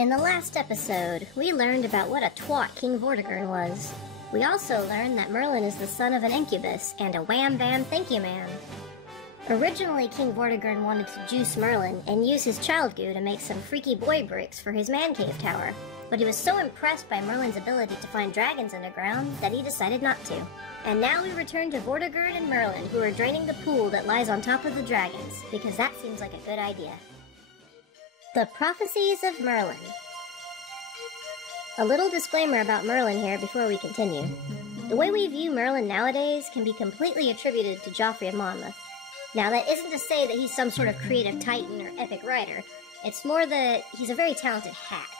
In the last episode, we learned about what a twat King Vortigern was. We also learned that Merlin is the son of an incubus and a wham-bam thank-you man. Originally, King Vortigern wanted to juice Merlin and use his child goo to make some freaky boy bricks for his man cave tower, but he was so impressed by Merlin's ability to find dragons underground that he decided not to. And now we return to Vortigern and Merlin, who are draining the pool that lies on top of the dragons, because that seems like a good idea. The Prophecies of Merlin. A little disclaimer about Merlin here before we continue. The way we view Merlin nowadays can be completely attributed to Geoffrey of Monmouth. Now, that isn't to say that he's some sort of creative titan or epic writer. It's more that he's a very talented hack.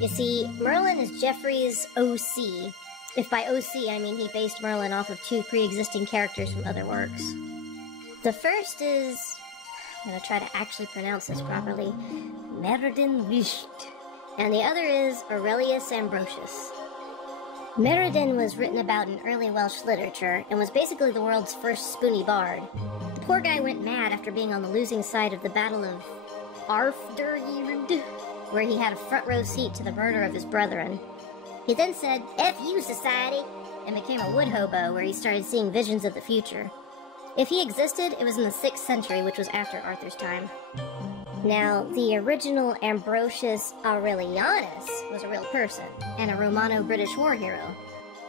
You see, Merlin is Geoffrey's OC. If by OC I mean he based Merlin off of two pre-existing characters from other works. The first is... I'm gonna try to actually pronounce this properly. Meriden, and the other is Aurelius Ambrosius. Meriden was written about in early Welsh literature and was basically the world's first spoony bard. The poor guy went mad after being on the losing side of the Battle of 𝗖𝗵𝗽𝗏𝗀𝗏, where he had a front row seat to the murder of his brethren. He then said, "F you, society," and became a wood hobo where he started seeing visions of the future. If he existed, it was in the 6th century, which was after Arthur's time. Now, the original Ambrosius Aurelianus was a real person, and a Romano-British war hero.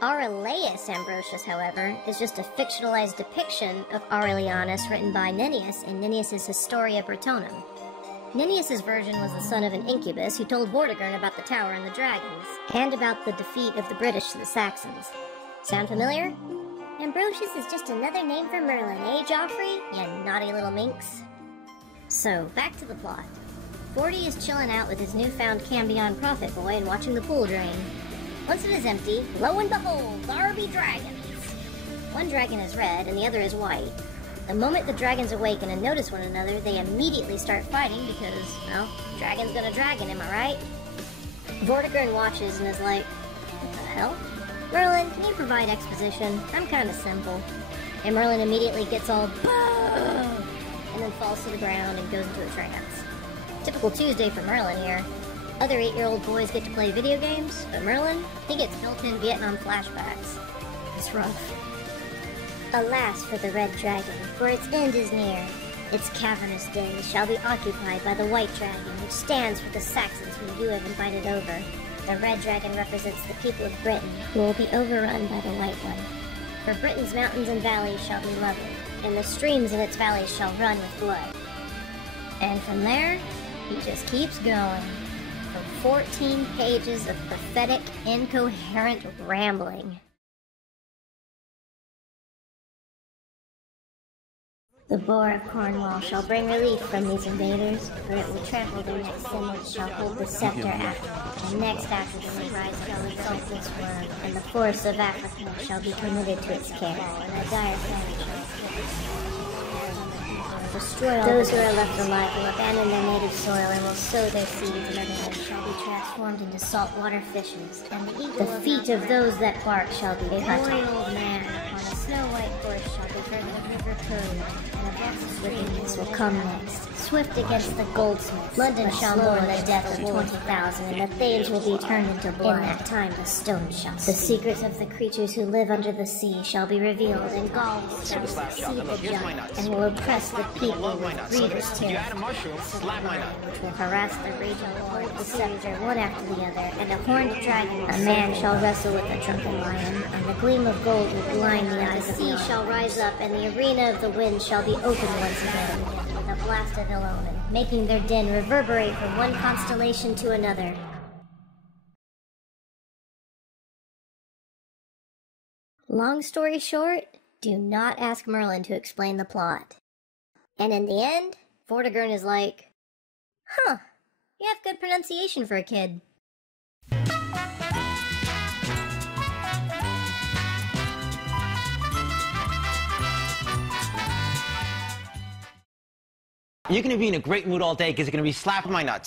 Aurelius Ambrosius, however, is just a fictionalized depiction of Aurelianus written by Nennius in Nennius's Historia Britanniae. Nennius's version was the son of an incubus who told Vortigern about the tower and the dragons, and about the defeat of the British to the Saxons. Sound familiar? Ambrosius is just another name for Merlin, eh, Geoffrey? You naughty little minx. So, back to the plot. Vorty is chilling out with his newfound 𝐭𝐫𝗵𝗶𝗶𝗀 prophet boy and watching the pool drain. Once it is empty, lo and behold, there be dragons! One dragon is red and the other is white. The moment the dragons awaken and notice one another, they immediately start fighting because, well, dragon's gonna dragon, am I right? Vortigern watches and is like, what the hell? Merlin, can you provide exposition? I'm kinda simple. And Merlin immediately gets all BOOM! And then falls to the ground and goes into a trance. Typical Tuesday for Merlin here. Other 8-year-old boys get to play video games, but Merlin, he gets built-in Vietnam flashbacks. It's rough. Alas for the red dragon, for its end is near. Its cavernous den shall be occupied by the white dragon, which stands for the Saxons whom you have invited over. The red dragon represents the people of Britain, who will be overrun by the white one. For Britain's mountains and valleys shall be lovely, and the streams in its valleys shall run with blood. And from there, he just keeps going. For 14 pages of pathetic, incoherent rambling. The boar of Cornwall shall bring relief from these invaders, for it will trample the next sin which shall hold the scepter after, and next after the surprise shall exalt this worm, and the force of Africa shall be committed to its care, and a dire famine shall destroy all those who are left alive will abandon their native soil and will sow their seeds, and their land shall be transformed into saltwater fishes, and the feet of those that bark shall be cut off. A hoary old man upon a snow-white horse shall be driven the river code, and a vast wickedness will come next. Swift against the goldsmith, London shall mourn the death of 20,000, and the thanes will be turned into blood. In that time the stone shall speak. The secrets of the creatures who live under the sea shall be revealed, and Gaul shall succeed the giant, and will oppress the people with grievous terror, which will harass the raging lord with the scepter one after the other, and a horned dragon, a man shall wrestle with a drunken lion, and the gleam of gold will blind the eyes. The sea shall rise up, and the arena of the wind shall be opened once again, with a blast of ill omen, making their din reverberate from one constellation to another. Long story short, do not ask Merlin to explain the plot. And in the end, Vortigern is like, huh, you have good pronunciation for a kid. You're gonna be in a great mood all day because you're gonna be slapping my nuts.